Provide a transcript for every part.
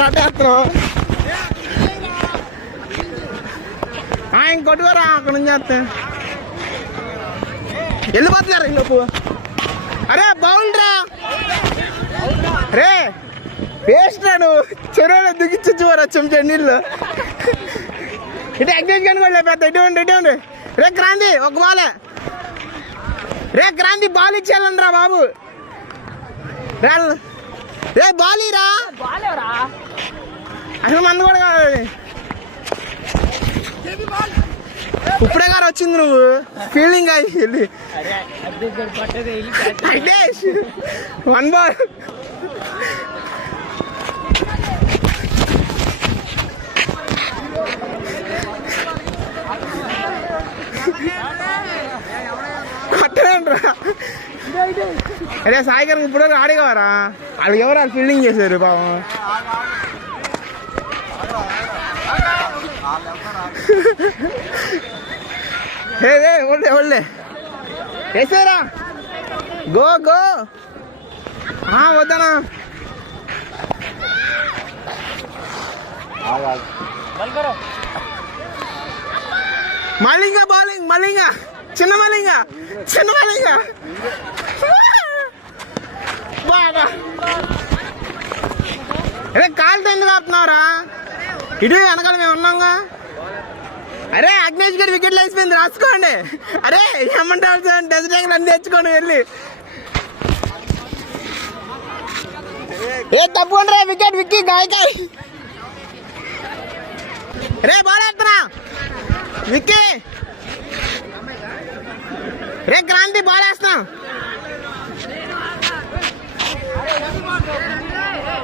రాటేస్తున్నావు ఇంకొట్టుకోరా అక్కడ నుంచి వస్తే వెళ్ళిపోతున్నారు ఇంకొప్పు అరే బాగుండ్రా రే వేస్ట్ రాడు చెరువులో దిగిచ్చురా చెంచా నీళ్ళు ఇటు ఎగ్జైజ్ కనుకోలే పెద్ద ఇటువంటి రే క్రాంతి ఒక బాలే రే క్రాంతి బాల్ ఇచ్చేయాలండి రా బాబు రే బాల్ ఇరా అసలు మంది కూడా కాదు ఇప్పుడే గారు వచ్చింది నువ్వు ఫీల్డింగ్ అయ్యి 1 బాల్ అరే సాయి గారు ఇప్పుడు ఆడేవారా వాళ్ళకి ఎవరు వాళ్ళు ఫీల్డింగ్ చేశారు పాపం ఒళ్ళే ఒళ్ళే వేసారా గో గో వద్దనా మలింగ బౌలింగ్ మలింగ చిన్న మలింగ బాగా అరే కాలుతో ఎందుకు ఆపుతున్నావురా ఇటు వెనకాల మేము ఉన్నాంగా అరే అగ్నేష్ గారి వికెట్లు వేసిపోయింది రాసుకోండి అరే ఏమంటారు డెజర్ట్ ఎగలు అన్ని తెచ్చుకోండి వెళ్ళి తప్పకుండా రే వికెట్ విక్కీ గాయకాయ్ రే బాల్ వేస్తున్నా విక్కీ రే క్రాంతి బాల్ వేస్తున్నా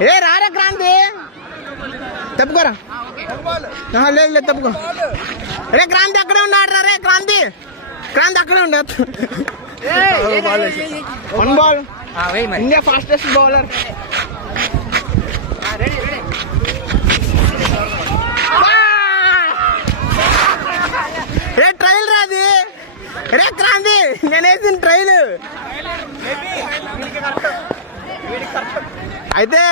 ఏ రారా క్రాంతి తప్పుకోరా లేదు తప్పుకో రే క్రాంతి అక్కడే ఉండాడరా రే క్రాంతి అక్కడే ఉండదు 1 బాల్ ఇండియా ఫాస్టెస్ట్ బౌలర్ రే ట్రైల్ రాది రే క్రాంతి నేను వేసిన ట్రైల్ అయితే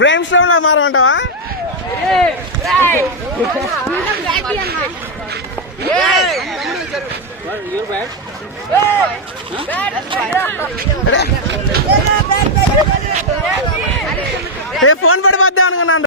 బ్రెయిన్ స్ట్రోమ్ లో మారమంటావా ఫోన్ పడిపోద్దాం అనుకున్నాను